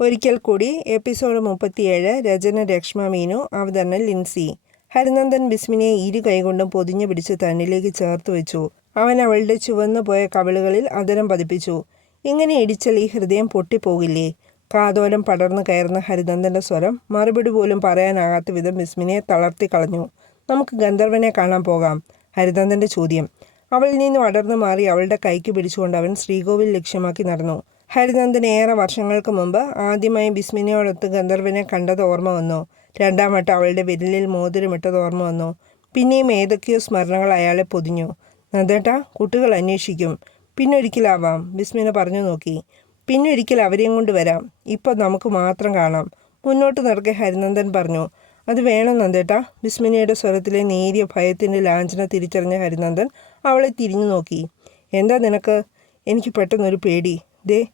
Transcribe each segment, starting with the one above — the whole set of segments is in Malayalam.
ഒരിക്കൽ കൂടി എപ്പിസോഡ് മുപ്പത്തിയേഴ് രചന രക്ഷ്മ മീനു അവതരണം ലിൻസി. ഹരിനന്ദൻ ബിസ്മിനെ ഇരു കൈകൊണ്ടും പൊതിഞ്ഞു പിടിച്ച് തന്നിലേക്ക് ചേർത്ത് വെച്ചു. അവൻ അവളുടെ ചുവന്നു പോയ കവിളുകളിൽ അതരം പതിപ്പിച്ചു. ഇങ്ങനെ ഇടിച്ചാൽ ഈ ഹൃദയം പൊട്ടിപ്പോകില്ലേ കാതോലം പടർന്നു കയറുന്ന ഹരിനന്ദന്റെ സ്വരം മറുപടി പോലും പറയാനാകാത്ത വിധം ബിസ്മിനെ തളർത്തി കളഞ്ഞു. നമുക്ക് ഗന്ധർവനെ കാണാൻ പോകാം ഹരിനന്ദന്റെ ചോദ്യം. അവളിൽ നിന്ന് അടർന്നു മാറി അവളുടെ കൈക്ക് പിടിച്ചുകൊണ്ട് അവൻ ശ്രീകോവിൽ ലക്ഷ്യമാക്കി നടന്നു. ഹരിനന്ദൻ ഏറെ വർഷങ്ങൾക്ക് മുമ്പ് ആദ്യമായി ബിസ്മിനയോടൊത്ത് ഗന്ധർവിനെ കണ്ടത് ഓർമ്മ വന്നു. രണ്ടാം വട്ടം അവളുടെ വിരലിൽ മോതിരമിട്ടത് ഓർമ്മ വന്നു. പിന്നെയും ഏതൊക്കെയോ സ്മരണകൾ അയാളെ പൊതിഞ്ഞു. നന്ദേട്ട കുട്ടികൾ അന്വേഷിക്കും. പിന്നൊരിക്കലാവാം ബിസ്മിന പറഞ്ഞു നോക്കി. പിന്നൊരിക്കൽ അവരെയും കൊണ്ട് വരാം. ഇപ്പോൾ നമുക്ക് മാത്രം കാണാം മുന്നോട്ട് നടക്കെ ഹരിനന്ദൻ പറഞ്ഞു. അത് വേണം നന്ദേട്ട ബിസ്മിനയുടെ സ്വരത്തിലെ നേരിയ ഭയത്തിന്റെ ലാഞ്ചന തിരിച്ചറിഞ്ഞ ഹരിനന്ദൻ അവളെ തിരിഞ്ഞു നോക്കി. എന്താ നിനക്ക്? എനിക്ക് പെട്ടെന്നൊരു പേടി. ദേ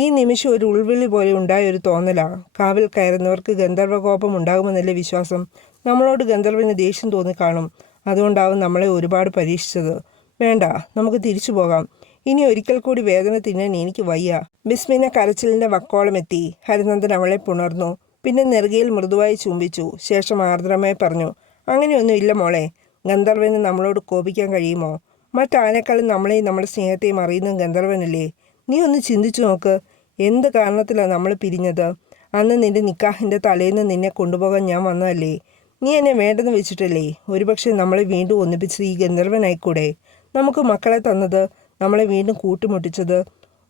ഈ നിമിഷം ഒരു ഉൾവിളി പോലെ ഉണ്ടായ ഒരു തോന്നലാ. കാവിൽ കയറുന്നവർക്ക് ഗന്ധർവകോപം ഉണ്ടാകുമെന്നല്ലേ വിശ്വാസം. നമ്മളോട് ഗന്ധർവന് ദേഷ്യം തോന്നിക്കാണും അതുകൊണ്ടാവും നമ്മളെ ഒരുപാട് പരീക്ഷിച്ചത്. വേണ്ട നമുക്ക് തിരിച്ചു പോകാം. ഇനി ഒരിക്കൽ കൂടി വേദന തിന്നാൻ എനിക്ക് വയ്യ. ബിസ്മിന വക്കോളം വക്കോളമെത്തി ഹരിനന്ദൻ അവളെ പുണർന്നു. പിന്നെ നെറുകയിൽ മൃദുവായി ചുംബിച്ചു. ശേഷം ആർദ്രമായി പറഞ്ഞു അങ്ങനെയൊന്നും ഇല്ല മോളെ. ഗന്ധർവന് നമ്മളോട് കോപിക്കാൻ കഴിയുമോ? മറ്റാരെക്കാളും നമ്മളെയും നമ്മുടെ സ്നേഹത്തെയും അറിയുന്ന ഗന്ധർവനല്ലേ? നീ ഒന്ന് ചിന്തിച്ചു നോക്ക്. എന്ത് കാരണത്തിലാണ് നമ്മൾ പിരിഞ്ഞത്? അന്ന് നിന്റെ നിക്കാഹിന്റെ തലേന്ന് നിന്നെ കൊണ്ടുപോകാൻ ഞാൻ വന്നതല്ലേ? നീ എന്നെ വേണ്ടെന്ന് വെച്ചിട്ടല്ലേ? ഒരുപക്ഷെ നമ്മളെ വീണ്ടും ഒന്നിപ്പിച്ചത് ഈ ഗന്ധർവനായിക്കൂടെ? നമുക്ക് മക്കളെ തന്നത് നമ്മളെ വീണ്ടും കൂട്ടിമുട്ടിച്ചത്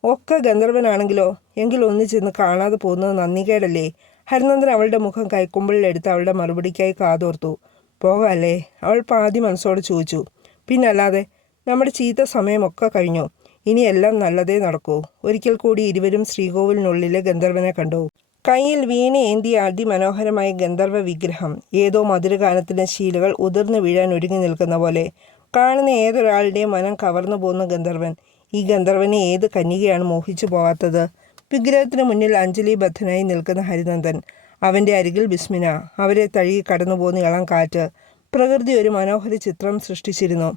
ഒക്കെ ഗന്ധർവനാണെങ്കിലോ? എങ്കിൽ ഒന്ന് ചെന്ന് കാണാതെ പോകുന്നത് നന്ദികേടല്ലേ? ഹരിനന്ദൻ അവളുടെ മുഖം കൈക്കുമ്പിളിലെടുത്ത് അവളുടെ മറുപടിക്കായി കാതോർത്തു. പോകാല്ലേ അവൾ പാതി മനസ്സോട് ചോദിച്ചു. പിന്നല്ലാതെ നമ്മുടെ ചീത്ത സമയമൊക്കെ കഴിഞ്ഞു. ഇനി എല്ലാം നല്ലതേ നടക്കൂ. ഒരിക്കൽ കൂടി ഇരുവരും ശ്രീകോവിലിനുള്ളിലെ ഗന്ധർവനെ കണ്ടു. കയ്യിൽ വീണ ഏന്തിയ അതിമനോഹരമായ ഗന്ധർവ വിഗ്രഹം. ഏതോ മധുരഗാനത്തിന്റെ ശീലകൾ ഉതിർന്നു വീഴാൻ ഒരുങ്ങി നിൽക്കുന്ന പോലെ. കാണുന്ന ഏതൊരാളുടെയും മനം കവർന്നു പോകുന്ന ഗന്ധർവൻ. ഈ ഗന്ധർവനെ ഏത് കന്യകയാണ് മോഹിച്ചു പോകാത്തത് വിഗ്രഹത്തിന് മുന്നിൽ അഞ്ജലി ബദ്ധനായി നിൽക്കുന്ന ഹരിനന്ദൻ. അവന്റെ അരികിൽ ബിസ്മിന അവരെ തഴുകി കടന്നു പോകുന്ന ഇളം കാറ്റ്. പ്രകൃതി ഒരു മനോഹര ചിത്രം സൃഷ്ടിച്ചിരുന്നു.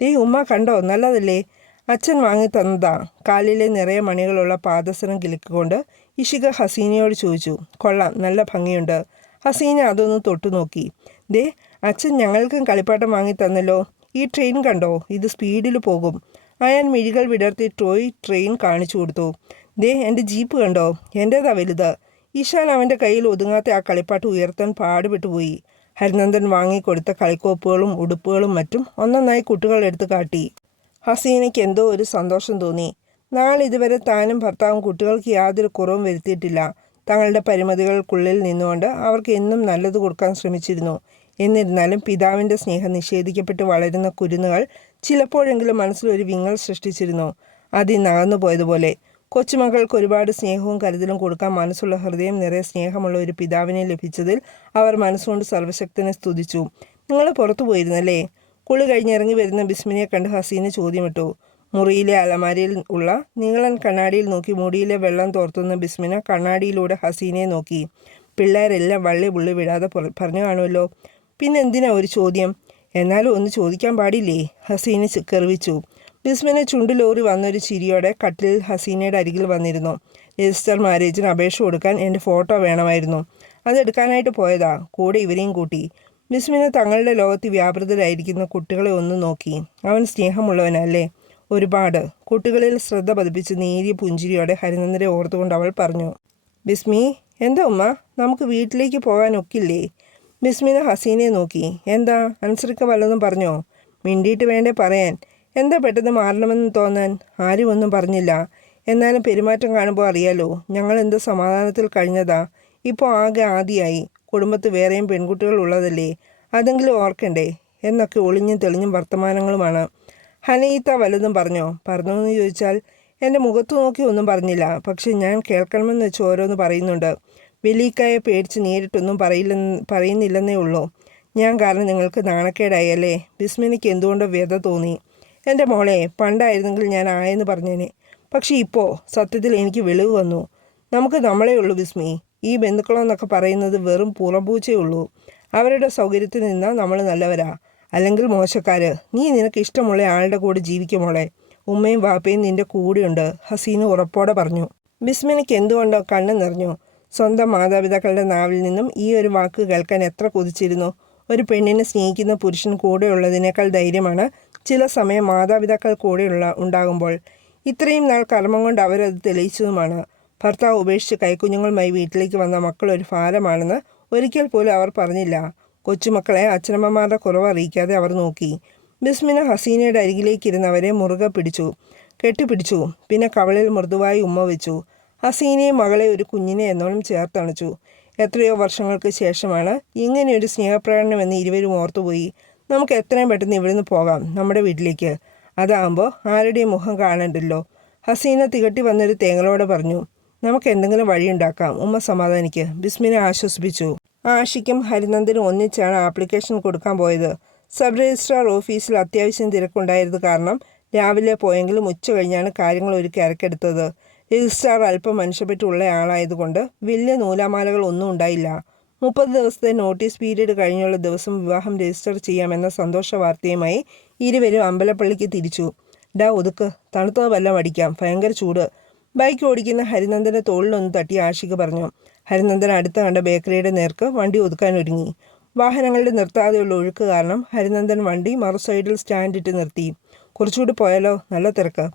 ദേ ഉമ്മ കണ്ടോ? നല്ലതല്ലേ? അച്ഛൻ വാങ്ങി തന്നതാ. കാലിലെ നിറയെ മണികളുള്ള പാദസരം കിലുക്കൊണ്ട് ഇഷിക ഹസീനയോട് ചോദിച്ചു കൊള്ളാം നല്ല ഭംഗിയുണ്ട്. ഹസീന അതൊന്ന് തൊട്ടു നോക്കി. ദേ അച്ഛൻ ഞങ്ങൾക്കും കളിപ്പാട്ടം വാങ്ങി തന്നല്ലോ. ഈ ട്രെയിൻ കണ്ടോ? ഇത് സ്പീഡിൽ പോകും. അയാൻ മിഴികൾ വിടർത്തി ട്രോയ് ട്രെയിൻ കാണിച്ചു കൊടുത്തു. ദേ എന്റെ ജീപ്പ് കണ്ടോ? എന്റേതാ വലുത്. ഈശാൻ അവന്റെ കയ്യിൽ ഒതുങ്ങാത്ത ആ കളിപ്പാട്ട് ഉയർത്താൻ പാടുപെട്ടുപോയി ഹരിനന്ദൻ വാങ്ങിക്കൊടുത്ത കളിക്കോപ്പുകളും ഉടുപ്പുകളും മറ്റും ഒന്നൊന്നായി കുട്ടികൾ എടുത്തു കാട്ടി. ഹസീനയ്ക്ക് എന്തോ ഒരു സന്തോഷം തോന്നി. നാളിതുവരെ താനും ഭർത്താവും കുട്ടികൾക്ക് യാതൊരു കുറവും വരുത്തിയിട്ടില്ല. തങ്ങളുടെ പരിമിതികൾക്കുള്ളിൽ നിന്നുകൊണ്ട് അവർക്ക് എന്നും നല്ലത് കൊടുക്കാൻ ശ്രമിച്ചിരുന്നു. എന്നിരുന്നാലും പിതാവിന്റെ സ്നേഹം നിഷേധിക്കപ്പെട്ട് വളരുന്ന കുരുന്നുകൾ ചിലപ്പോഴെങ്കിലും മനസ്സിൽ ഒരു വിങ്ങൽ സൃഷ്ടിച്ചിരുന്നു. അതിനകന്നു പോയതുപോലെ. കൊച്ചുമക്കൾക്ക് ഒരുപാട് സ്നേഹവും കരുതലും കൊടുക്കാൻ മനസ്സുള്ള ഹൃദയം നിറയെ സ്നേഹമുള്ള ഒരു പിതാവിനെ ലഭിച്ചതിൽ അവർ മനസ്സുകൊണ്ട് സർവശക്തനെ സ്തുതിച്ചു. നിങ്ങൾ പുറത്തു പോയിരുന്നല്ലേ? കുളി കഴിഞ്ഞിറങ്ങി വരുന്ന ബിസ്മിനെ കണ്ട് ഹസീന് ചോദ്യമിട്ടു. മുറിയിലെ അലമാരിയിൽ ഉള്ള നീളൻ കണ്ണാടിയിൽ നോക്കി മുടിയിലെ വെള്ളം തോർത്തുന്ന ബിസ്മിന കണ്ണാടിയിലൂടെ ഹസീനെ നോക്കി. പിള്ളേരെല്ലാം വള്ളി പുള്ളി വിടാതെ പറഞ്ഞു കാണുമല്ലോ പിന്നെ എന്തിനാ ഒരു ചോദ്യം? എന്നാലും ഒന്ന് ചോദിക്കാൻ പാടില്ലേ? ഹസീന കെറിവിച്ചു ബിസ്മിനെ ചുണ്ടിലോറി വന്നൊരു ചിരിയോടെ കട്ടിൽ ഹസീനയുടെ അരികിൽ വന്നിരുന്നു. രജിസ്റ്റർ മാരേജിന് അപേക്ഷ കൊടുക്കാൻ എന്റെ ഫോട്ടോ വേണമായിരുന്നു. അതെടുക്കാനായിട്ട് പോയതാ. കൂടെ ഇവരെയും കൂട്ടി. ബിസ്മിന് തങ്ങളുടെ ലോകത്ത് വ്യാപൃതരായിരിക്കുന്ന കുട്ടികളെ ഒന്ന് നോക്കി. അവൻ സ്നേഹമുള്ളവനല്ലേ? ഒരുപാട്. കുട്ടികളിൽ ശ്രദ്ധ പതിപ്പിച്ച് നേരിയ പുഞ്ചിരിയോടെ ഹരിനന്ദരെ ഓർത്തുകൊണ്ട് അവൾ പറഞ്ഞു ബിസ്മി എന്താ ഉമ്മ? നമുക്ക് വീട്ടിലേക്ക് പോകാൻ ഒക്കില്ലേ ബിസ്മിന ഹസീനെ നോക്കി. എന്താ? അനുസരിക്ക വല്ലതും പറഞ്ഞോ? മിണ്ടിയിട്ട് വേണ്ടേ പറയാൻ. എന്താ പെട്ടെന്ന് മാറണമെന്ന് തോന്നാൻ? ആരും ഒന്നും പറഞ്ഞില്ല. എന്നാലും പെരുമാറ്റം കാണുമ്പോൾ അറിയാലോ ഞങ്ങൾ എന്ത് സമാധാനത്തിൽ കഴിഞ്ഞതാ. ഇപ്പോൾ ആകെ ആദിയായി. കുടുംബത്ത് വേറെയും പെൺകുട്ടികൾ ഉള്ളതല്ലേ? അതെങ്കിലും ഓർക്കണ്ടേ? എന്നൊക്കെ ഒളിഞ്ഞും തെളിഞ്ഞും വർത്തമാനങ്ങളുമാണ്. ഹനീത്ത വലതും പറഞ്ഞോ? എന്ന് ചോദിച്ചാൽ എന്റെ മുഖത്ത് നോക്കി ഒന്നും പറഞ്ഞില്ല. പക്ഷെ ഞാൻ കേൾക്കണമെന്ന് വെച്ച് ഓരോന്ന് പറയുന്നുണ്ട്. വെലീക്കായെ പേടിച്ച് നേരിട്ടൊന്നും പറയില്ലെന്ന് പറയുന്നില്ലെന്നേ ഉള്ളൂ. ഞാൻ കാരണം നിങ്ങൾക്ക് നാണക്കേടായല്ലേ ബിസ്മിനിക്ക് എന്തുകൊണ്ടോ വ്യത തോന്നി. എന്റെ മോളെ പണ്ടായിരുന്നെങ്കിൽ ഞാൻ ആയെന്ന് പറഞ്ഞേനെ. പക്ഷേ ഇപ്പോൾ സത്യത്തിൽ എനിക്ക് വെളിവ് വന്നു. നമുക്ക് നമ്മളേ ഉള്ളൂ ബിസ്മി. ഈ ബന്ധുക്കളെന്നൊക്കെ പറയുന്നത് വെറും പുറംപൂച്ചേ ഉള്ളൂ. അവരുടെ സൗകര്യത്തിൽ നിന്നാൽ നമ്മൾ നല്ലവരാ. അല്ലെങ്കിൽ മോശക്കാർ നീ നിനക്ക് ഇഷ്ടമുള്ള ആളുടെ കൂടെ ജീവിക്കുമോളെ ഉമ്മയും വാപ്പയും നിന്റെ കൂടെയുണ്ട് ഹസീന ഉറപ്പോടെ പറഞ്ഞു. ബിസ്മിനിക്ക് എന്തുകൊണ്ടോ കണ്ണ് നിറഞ്ഞു. സ്വന്തം മാതാപിതാക്കളുടെ നാവിൽ നിന്നും ഈ ഒരു വാക്ക് കേൾക്കാൻ എത്ര കൊതിച്ചിരുന്നു. ഒരു പെണ്ണിനെ സ്നേഹിക്കുന്ന പുരുഷൻ കൂടെയുള്ളതിനേക്കാൾ ധൈര്യമാണ് ചില സമയം മാതാപിതാക്കൾ കൂടെയുള്ള ഉണ്ടാകുമ്പോൾ. ഇത്രയും നാൾ കർമ്മം കൊണ്ട് അവരത് തെളിയിച്ചതുമാണ്. ഭർത്താവ് ഉപേക്ഷിച്ച് കൈക്കുഞ്ഞുങ്ങളുമായി വീട്ടിലേക്ക് വന്ന മക്കൾ ഒരു ഭാരമാണെന്ന് ഒരിക്കൽ പോലും അവർ പറഞ്ഞില്ല. കൊച്ചുമക്കളെ അച്ഛനമ്മമാരുടെ കുറവ് അറിയിക്കാതെ അവർ നോക്കി. ബിസ്മിന ഹസീനയുടെ അരികിലേക്കിരുന്ന് അവരെ മുറുകെ പിടിച്ചു കെട്ടിപ്പിടിച്ചു പിന്നെ കവളിൽ മൃദുവായി ഉമ്മ വെച്ചു. ഹസീനയെ മകളെ ഒരു കുഞ്ഞിനെ എന്നോളം ചേർത്തണച്ചു. എത്രയോ വർഷങ്ങൾക്ക് ശേഷമാണ് ഇങ്ങനെയൊരു സ്നേഹപ്രകടനമെന്ന് ഇരുവരും ഓർത്തുപോയി. നമുക്ക് എത്രയും പെട്ടെന്ന് ഇവിടുന്ന് പോകാം നമ്മുടെ വീട്ടിലേക്ക്. അതാകുമ്പോൾ ആരുടെയും മുഖം കാണണ്ടല്ലോ. ഹസീന തികട്ടി വന്നൊരു തേങ്ങളോട് പറഞ്ഞു നമുക്ക് എന്തെങ്കിലും വഴിയുണ്ടാക്കാം ഉമ്മ സമാധാനിക്ക് ബിസ്മിനെ ആശ്വസിപ്പിച്ചു. ആഷിക്കും ഹരിനന്ദനും ഒന്നിച്ചാണ് ആപ്ലിക്കേഷൻ കൊടുക്കാൻ പോയത്. സബ് രജിസ്ട്രാർ ഓഫീസിൽ അത്യാവശ്യം തിരക്കുണ്ടായത് കാരണം രാവിലെ പോയെങ്കിലും ഉച്ച കഴിഞ്ഞാണ് കാര്യങ്ങൾ ഒരു അരക്കെടുത്തത് രജിസ്ട്രാർ അല്പം മനുഷ്യപ്പെട്ടുള്ള ആളായതുകൊണ്ട് വലിയ നൂലാമാലകൾ ഒന്നും ഉണ്ടായില്ല. മുപ്പത് ദിവസത്തെ നോട്ടീസ് പീരീഡ് കഴിഞ്ഞുള്ള ദിവസം വിവാഹം രജിസ്റ്റർ ചെയ്യാമെന്ന സന്തോഷ വാർത്തയുമായി ഇരുവരും അമ്പലപ്പള്ളിക്ക് തിരിച്ചു. ഡാ ഒതുക്ക്. തണുത്തത് വല്ലതും അടിക്കാം. ഭയങ്കര ചൂട്. ബൈക്ക് ഓടിക്കുന്ന ഹരിനന്ദന്റെ തോളിലൊന്ന് തട്ടി ആഷിക പറഞ്ഞു. ഹരിനന്ദൻ അടുത്ത കണ്ട ബേക്കറിയുടെ നേർക്ക് വണ്ടി ഒതുക്കാൻ ഒരുങ്ങി. വാഹനങ്ങളുടെ നിർത്താതെയുള്ള ഒഴുക്ക് കാരണം ഹരിനന്ദൻ വണ്ടി മറു സൈഡിൽ സ്റ്റാൻഡിട്ട് നിർത്തി. കുറച്ചുകൂടി പോയാലോ? നല്ല തിരക്ക്.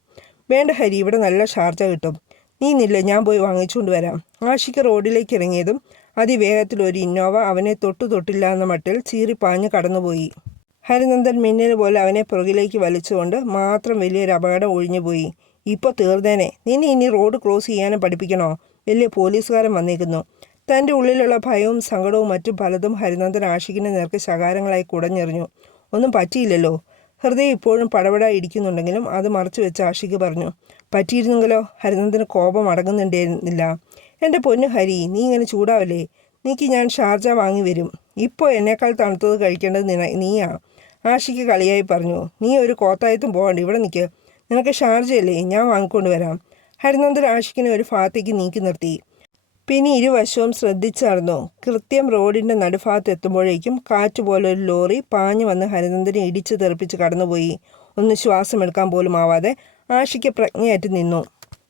വേണ്ട ഹരി ഇവിടെ നല്ല ഷാർജ കിട്ടും. നീ നില്ല ഞാൻ പോയി വാങ്ങിച്ചുകൊണ്ട് വരാം. ആഷിക്ക് റോഡിലേക്ക് ഇറങ്ങിയതും അതിവേഗത്തിൽ ഒരു ഇന്നോവ അവനെ തൊട്ടു തൊട്ടില്ല എന്ന മട്ടിൽ ചീറിപ്പാഞ്ഞ് കടന്നുപോയി. ഹരിനന്ദൻ മിന്നൽ പോലെ അവനെ പുറകിലേക്ക് വലിച്ചുകൊണ്ട് മാത്രം വലിയൊരു അപകടം ഒഴിഞ്ഞുപോയി. ഇപ്പോൾ തീർന്നേനെ. നിന്നെ ഇനി റോഡ് ക്രോസ് ചെയ്യാനും പഠിപ്പിക്കണോ? വലിയ പോലീസുകാരൻ വന്നേക്കുന്നു. തന്റെ ഉള്ളിലുള്ള ഭയവും സങ്കടവും മറ്റും പലതും ഹരിനന്ദൻ ആഷിക്കിന് നേർക്ക് ശകാരങ്ങളായി കുടഞ്ഞെറിഞ്ഞു. ഒന്നും പറ്റിയില്ലല്ലോ. ഹൃദയം ഇപ്പോഴും പടപട ഇടിക്കുന്നുണ്ടെങ്കിലും അത് മറച്ചു വെച്ച് ആഷിക്ക് പറഞ്ഞു പറ്റിയിരുന്നെങ്കിലോ? ഹരിനന്ദന് കോപം അടങ്ങുന്നുണ്ടായിരുന്നില്ല. എന്റെ പൊന്നു ഹരി നീ ഇങ്ങനെ ചൂടാവല്ലേ? നീക്ക് ഞാൻ ഷാർജ വാങ്ങി വരും. ഇപ്പോൾ എന്നേക്കാൾ തണുത്തത് കഴിക്കേണ്ടത് നീയാ. ആഷിക്ക് കളിയായി പറഞ്ഞു നീ ഒരു കോത്തായത്തും പോകണ്ട ഇവിടെ നിൽക്ക് നിനക്ക് ഷാർജയല്ലേ? ഞാൻ വാങ്ങിക്കൊണ്ട് വരാം. ഹരിനന്ദൻ ആഷിക്കിനെ ഒരു ഭാഗത്തേക്ക് നീക്കി നിർത്തി. പിന്നെ ഇരുവശവും ശ്രദ്ധിച്ചറിഞ്ഞു കൃത്യം റോഡിന്റെ നടുഭാഗത്ത് എത്തുമ്പോഴേക്കും കാറ്റുപോലെ ഒരു ലോറി പാഞ്ഞു വന്ന് ഹരിനന്ദനെ ഇടിച്ചു തെറിപ്പിച്ച് കടന്നുപോയി. ഒന്ന് ശ്വാസമെടുക്കാൻ പോലും ആവാതെ ആഷിക്ക് പ്രജ്ഞയായിട്ട് നിന്നു.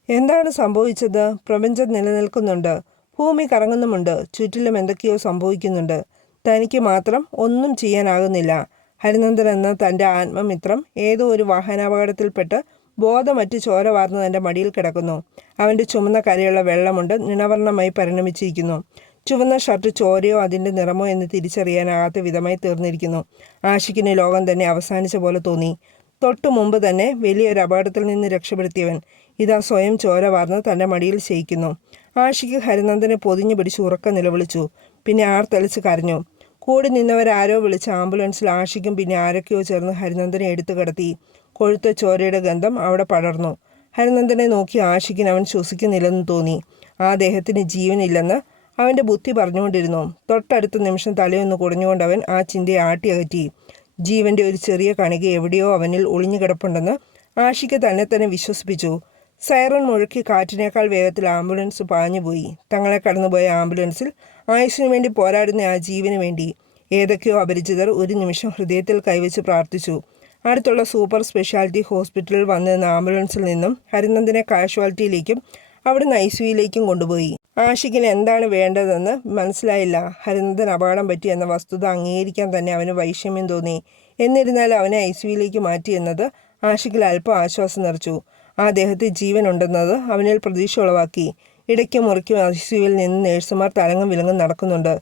എന്താണ് സംഭവിച്ചത്? പ്രപഞ്ചം നിലനിൽക്കുന്നുണ്ട്. ഭൂമി കറങ്ങുന്നുമുണ്ട്. ചുറ്റിലും എന്തൊക്കെയോ സംഭവിക്കുന്നുണ്ട്. തനിക്ക് മാത്രം ഒന്നും ചെയ്യാനാകുന്നില്ല. ഹരിനന്ദൻ എന്ന തന്റെ ആത്മമിത്രം ഏതോ ഒരു വാഹനാപകടത്തിൽപ്പെട്ട് ബോധമറ്റ് ചോര വാർന്ന് തന്റെ മടിയിൽ കിടക്കുന്നു. അവന്റെ ചുമന്ന കരയുള്ള വെള്ളമുണ്ട് നിണവർണമായി പരിണമിച്ചിരിക്കുന്നു. ചുവന്ന ഷർട്ട് ചോരയോ അതിന്റെ നിറമോ എന്ന് തിരിച്ചറിയാനാകാത്ത വിധമായി തീർന്നിരിക്കുന്നു. ആഷിക്കിന് ലോകം തന്നെ അവസാനിച്ച പോലെ തോന്നി. തൊട്ടു മുമ്പ് തന്നെ വലിയൊരു അപകടത്തിൽ നിന്ന് രക്ഷപ്പെടുത്തിയവൻ ഇതാ സ്വയം ചോര വാർന്ന് തന്റെ മടിയിൽ ശയിക്കുന്നു. ആഷിക്ക് ഹരിനന്ദനെ പൊതിഞ്ഞു പിടിച്ച് ഉറക്കം നിലവിളിച്ചു. പിന്നെ ആർ തെളിച്ച് കരഞ്ഞു. കൂടി നിന്നവരാരോ വിളിച്ച് ആംബുലൻസിൽ ആഷിക്കും പിന്നെ ആരൊക്കെയോ ചേർന്ന് ഹരിനന്ദനെ എടുത്തു കിടത്തി. കൊഴുത്ത ചോരയുടെ ഗന്ധം അവിടെ പടർന്നു. ഹരിനന്ദനെ നോക്കി ആഷിക്കിന് അവൻ ശ്വസിക്കുന്നില്ലെന്ന് തോന്നി. ആ ദേഹത്തിന് ജീവനില്ലെന്ന് അവന്റെ ബുദ്ധി പറഞ്ഞുകൊണ്ടിരുന്നു. തൊട്ടടുത്ത നിമിഷം തലയൊന്ന് കുടഞ്ഞുകൊണ്ട് അവൻ ആ ചിന്തയെ ആട്ടി അകറ്റി. ജീവന്റെ ഒരു ചെറിയ കണിക എവിടെയോ അവനിൽ ഒളിഞ്ഞു കിടപ്പുണ്ടെന്ന് ആഷിക്ക് തന്നെ തന്നെ വിശ്വസിപ്പിച്ചു. സൈറൺ മുഴുക്കി കാറ്റിനേക്കാൾ വേഗത്തിൽ ആംബുലൻസ് പാഞ്ഞുപോയി. തങ്ങളെ കടന്നുപോയ ആംബുലൻസിൽ ആയുസിനു വേണ്ടി പോരാടുന്ന ആ ജീവന് വേണ്ടി ഏതൊക്കെയോ അപരിചിതർ ഒരു നിമിഷം ഹൃദയത്തിൽ കൈവച്ച് പ്രാർത്ഥിച്ചു. അടുത്തുള്ള സൂപ്പർ സ്പെഷ്യാലിറ്റി ഹോസ്പിറ്റലിൽ വന്നിരുന്ന ആംബുലൻസിൽ നിന്നും ഹരിനന്ദനെ കാഷ്വാലിറ്റിയിലേക്കും അവിടുന്ന് ഐ സിയുയിലേക്കും കൊണ്ടുപോയി. ആഷിക്കിന് എന്താണ് വേണ്ടതെന്ന് മനസ്സിലായില്ല. ഹരിനന്ദൻ അപകടം പറ്റി എന്ന വസ്തുത അംഗീകരിക്കാൻ തന്നെ അവന് വൈഷമ്യം തോന്നി. എന്നിരുന്നാലും അവനെ ഐ സിയുയിലേക്ക് മാറ്റി എന്നത് ആഷിക്കിൽ അല്പം ആശ്വാസം നിറച്ചു. ആ ദേഹത്തിൽ ജീവനുണ്ടെന്നത് അവനിൽ പ്രതീക്ഷ ഉളവാക്കി. ഇടയ്ക്കും മുറിക്കും ഐ സിയുവിൽ നിന്ന് നേഴ്സുമാർ തലങ്ങും വിലങ്ങും നടക്കുന്നുണ്ട്.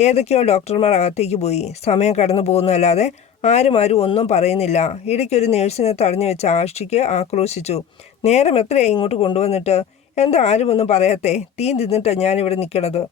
ഏതൊക്കെയോ ഡോക്ടർമാർ അകത്തേക്ക് പോയി. സമയം കടന്നു പോകുന്നതല്ലാതെ ആരും ആരും ഒന്നും പറയുന്നില്ല. ഇടയ്ക്കൊരു നേഴ്സിനെ തടഞ്ഞു വെച്ച ആഷിക്ക് ആക്രോശിച്ചു. നേരം എത്രയായി ഇങ്ങോട്ട് കൊണ്ടുവന്നിട്ട്? എന്താ ആരും ഒന്നും പറയാത്തേ? തീ തിന്നിട്ടാണ് ഞാനിവിടെ നിൽക്കണത്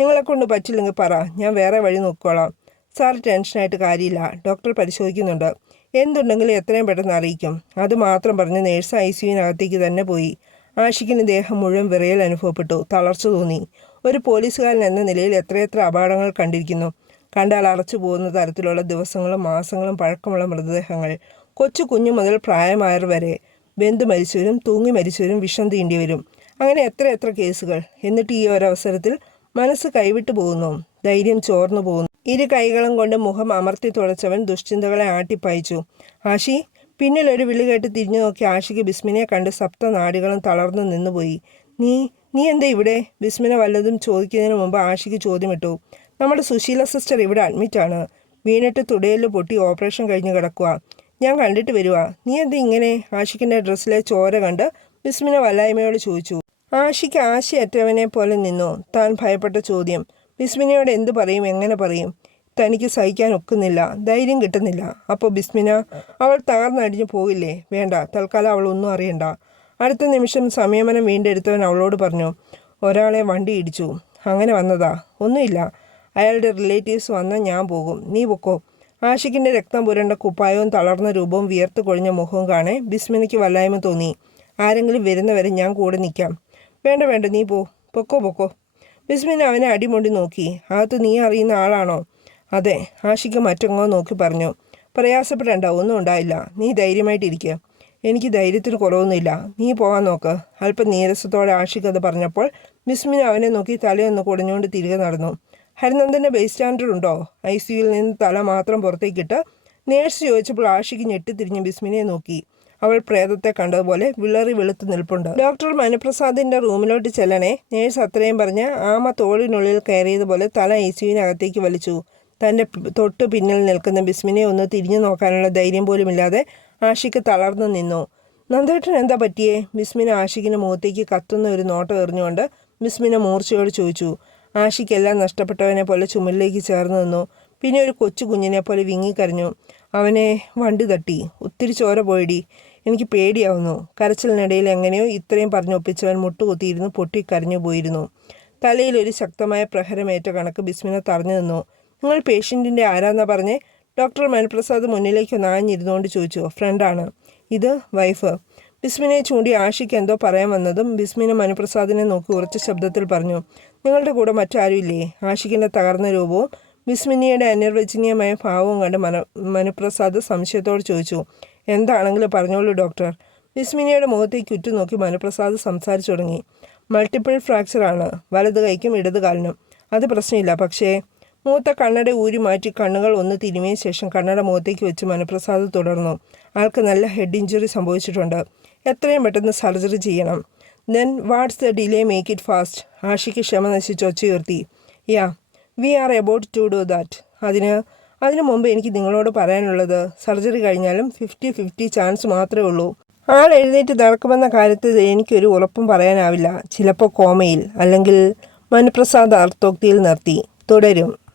നിങ്ങളെ കൊണ്ട് പറ്റില്ലെങ്കിൽ പറ. ഞാൻ വേറെ വഴി നോക്കിക്കോളാം. സാർ ടെൻഷനായിട്ട് കാര്യമില്ല. ഡോക്ടർ പരിശോധിക്കുന്നുണ്ട്. എന്തുണ്ടെങ്കിലും എത്രയും പെട്ടെന്ന് അറിയിക്കും. അതുമാത്രം പറഞ്ഞ് നേഴ്സ് ഐ സിയുവിനകത്തേക്ക് തന്നെ പോയി. ആഷിക്കിന് ദേഹം മുഴുവൻ വിറയൽ അനുഭവപ്പെട്ടു. തളർച്ച തോന്നി. ഒരു പോലീസുകാരൻ എന്ന നിലയിൽ എത്രയെത്ര അപകടങ്ങൾ കണ്ടിരിക്കുന്നു. കണ്ടാൽ അറച്ചു പോകുന്ന തരത്തിലുള്ള ദിവസങ്ങളും മാസങ്ങളും പഴക്കമുള്ള മൃതദേഹങ്ങൾ. കൊച്ചു കുഞ്ഞു മുതൽ പ്രായമായവർ വരെ ബന്ധു മരിച്ചവരും തൂങ്ങി മരിച്ചവരും വിഷം തീണ്ടിയവരും അങ്ങനെ എത്ര എത്ര കേസുകൾ. എന്നിട്ട് ഈ ഒരവസരത്തിൽ മനസ്സ് കൈവിട്ടു പോകുന്നു. ധൈര്യം ചോർന്നു പോകുന്നു. ഇരു കൈകളും കൊണ്ട് മുഖം അമർത്തി തുടച്ചവൻ ദുശ്ചിന്തകളെ ആട്ടിപ്പായിച്ചു. ആഷി പിന്നിൽ ഒരു വിളി കേട്ട് തിരിഞ്ഞു നോക്കി ആഷിക്ക് ബിസ്മിനെ കണ്ട് സപ്ത നാടികളും തളർന്നു നിന്നുപോയി. നീ നീ എന്താ ഇവിടെ? ബിസ്മിനെ വല്ലതും ചോദിക്കുന്നതിന് മുമ്പ് ആഷിക്ക് ചോദ്യമിട്ടു. നമ്മുടെ സുശീല സിസ്റ്റർ ഇവിടെ അഡ്മിറ്റാണ് വീണിട്ട് തുടയിൽ പൊട്ടി ഓപ്പറേഷൻ കഴിഞ്ഞ് കിടക്കുക ഞാൻ കണ്ടിട്ട് വരുവാ. നീ എന്താ ഇങ്ങനെ? ആഷിക്കിന്റെ ഡ്രസ്സിലെ ചോര കണ്ട് ബിസ്മിനെ വല്ലായ്മയോട് ചോദിച്ചു. ആഷിക്ക് ആശയറ്റവനെ പോലെ നിന്നു. താൻ ഭയപ്പെട്ട ചോദ്യം. ബിസ്മിനയോട് എന്ത് പറയും? എങ്ങനെ പറയും? തനിക്ക് സഹിക്കാൻ ഒക്കുന്നില്ല ധൈര്യം കിട്ടുന്നില്ല. അപ്പോൾ ബിസ്മിന അവൾ തകർന്നടിഞ്ഞു പോകില്ലേ വേണ്ട. തൽക്കാലം അവൾ ഒന്നും അറിയണ്ട. അടുത്ത നിമിഷം സംയമനം വീണ്ടെടുത്തവൻ അവളോട് പറഞ്ഞു ഒരാളെ വണ്ടി ഇടിച്ചു. അങ്ങനെ വന്നതാ. ഒന്നുമില്ല. അയാളുടെ റിലേറ്റീവ്സ് വന്നാൽ ഞാൻ പോകും. നീ പൊക്കോ. ആഷിക്കിന്റെ രക്തം പുരണ്ട കുപ്പായവും തളർന്ന രൂപവും വിയർത്ത് കൊഴിഞ്ഞ മുഖവും കാണെ ബിസ്മിനയ്ക്ക് വല്ലായ്മ തോന്നി. ആരെങ്കിലും വരുന്നവരെ ഞാൻ കൂടെ നിൽക്കാം വേണ്ട വേണ്ട. നീ പോ. പൊക്കോ പൊക്കോ. ബിസ്മിൻ അവനെ അടിമുണ്ടി നോക്കി. അകത്ത് നീ അറിയുന്ന ആളാണോ? അതെ ആഷിക്ക് മറ്റെങ്ങോ നോക്കി പറഞ്ഞു. പ്രയാസപ്പെടേണ്ട ഒന്നും ഉണ്ടായില്ല. നീ ധൈര്യമായിട്ടിരിക്കുക എനിക്ക് ധൈര്യത്തിന് കുറവൊന്നുമില്ല. നീ പോകാൻ നോക്ക്. അല്പം നീരസത്തോടെ ആഷിക്ക് അത് പറഞ്ഞപ്പോൾ ബിസ്മിൻ അവനെ നോക്കി തലയൊന്ന് കുടഞ്ഞുകൊണ്ട് തിരികെ നടന്നു. ഹരിനന്ദന്റെ ബേസ് സ്റ്റാൻഡേർഡ് ഉണ്ടോ? ഐ സിയുയിൽ നിന്ന് തല മാത്രം പുറത്തേക്കിട്ട് നേഴ്സ് ചോദിച്ചപ്പോൾ ആഷിക്ക് ഞെട്ടിത്തിരിഞ്ഞ് ബിസ്മിനെ നോക്കി. അവൾ പ്രേതത്തെ കണ്ടതുപോലെ വിളറി വെളുത്ത് നിൽപ്പുണ്ട്. ഡോക്ടർ മനുപ്രസാദിന്റെ റൂമിലോട്ട് ചെല്ലണേ. നേഴ്സ് അത്രയും പറഞ്ഞ് ആമ തോളിനുള്ളിൽ കയറിയതുപോലെ തല ഐ സിയുവിനകത്തേക്ക് വലിച്ചു. തന്റെ തൊട്ട് പിന്നിൽ നിൽക്കുന്ന ബിസ്മിനെ ഒന്ന് തിരിഞ്ഞു നോക്കാനുള്ള ധൈര്യം പോലുമില്ലാതെ ആഷിക്ക് തളർന്നു നിന്നു. നന്ദേട്ടൻ എന്താ പറ്റിയേ? ബിസ്മിൻ ആഷിക്കിന്റെ മുഖത്തേക്ക് കത്തുന്ന ഒരു നോട്ടം എറിഞ്ഞുകൊണ്ട് ബിസ്മിനെ മൂർച്ചയോട് ചോദിച്ചു. ആഷിക്കെല്ലാം നഷ്ടപ്പെട്ടവനെ പോലെ ചുമലിലേക്ക് ചേർന്ന് നിന്നു. പിന്നെ ഒരു കൊച്ചു കുഞ്ഞിനെ പോലെ വിങ്ങിക്കരഞ്ഞു. അവനെ വണ്ടി തട്ടി. ഒത്തിരി ചോര പോയിടി. എനിക്ക് പേടിയാവുന്നു. കരച്ചിലിനിടയിൽ എങ്ങനെയോ ഇത്രയും പറഞ്ഞൊപ്പിച്ചവൻ മുട്ടുകുത്തിയിരുന്ന് പൊട്ടിക്കരഞ്ഞു പോയിരുന്നു. തലയിൽ ഒരു ശക്തമായ പ്രഹരമേറ്റ കണക്ക് ബിസ്മിനെ തറഞ്ഞു നിന്നു. നിങ്ങൾ പേഷ്യന്റിന്റെ ആരാന്നാ പറഞ്ഞേ? ഡോക്ടർ മനുപ്രസാദ് മുന്നിലേക്ക് നാഞ്ഞിരുന്നുകൊണ്ട് ചോദിച്ചു. ഫ്രണ്ടാണ്. ഇത് വൈഫ്. ബിസ്മിനെ ചൂണ്ടി ആഷിക്ക് എന്തോ പറയാൻ വന്നതും ബിസ്മിനെ മനുപ്രസാദിനെ നോക്കി ഉറച്ച ശബ്ദത്തിൽ പറഞ്ഞു. നിങ്ങളുടെ കൂടെ മറ്റാരുമില്ലേ? ആഷിക്കിന്റെ തകർന്ന രൂപവും ബിസ്മിനിയുടെ അനിർവചനീയമായ ഭാവവും കണ്ട് മന മനുപ്രസാദ് സംശയത്തോട് ചോദിച്ചു. എന്താണെങ്കിലും പറഞ്ഞോളൂ ഡോക്ടർ. ബിസ്മിനിയുടെ മുഖത്തേക്ക് ഉറ്റുനോക്കി മനുപ്രസാദ് സംസാരിച്ചു തുടങ്ങി. മൾട്ടിപ്പിൾ ഫ്രാക്ചറാണ്. വലത് കൈക്കും ഇടത് കാലിനും. അത് പ്രശ്നമില്ല. പക്ഷേ മൂത്ത കണ്ണട ഊരി മാറ്റി കണ്ണുകൾ ഒന്ന് തിരുമിയ ശേഷം കണ്ണട മുഖത്തേക്ക് വെച്ച് മനപ്രസാദ് തുടർന്നു. ആൾക്ക് നല്ല ഹെഡ് ഇഞ്ചുറി സംഭവിച്ചിട്ടുണ്ട്. എത്രയും പെട്ടെന്ന് സർജറി ചെയ്യണം. Then what's the delay make it fast Ashiq ക്ഷമ നശിച്ച് ഒച്ചുയർത്തി yeah we are about to do that അതിന് അതിനു മുമ്പ് എനിക്ക് നിങ്ങളോട് പറയാനുള്ളത് സർജറി കഴിഞ്ഞാലും ഫിഫ്റ്റി ഫിഫ്റ്റി ചാൻസ് മാത്രമേ ഉള്ളൂ. ആൾ എഴുന്നേറ്റ് നടക്കുമെന്ന കാര്യത്തിൽ എനിക്കൊരു ഉറപ്പും പറയാനാവില്ല. ചിലപ്പോൾ കോമയിൽ അല്ലെങ്കിൽ മനുപ്രസാദ് അർത്ഥോക്തിയിൽ നിർത്തി. തുടരും.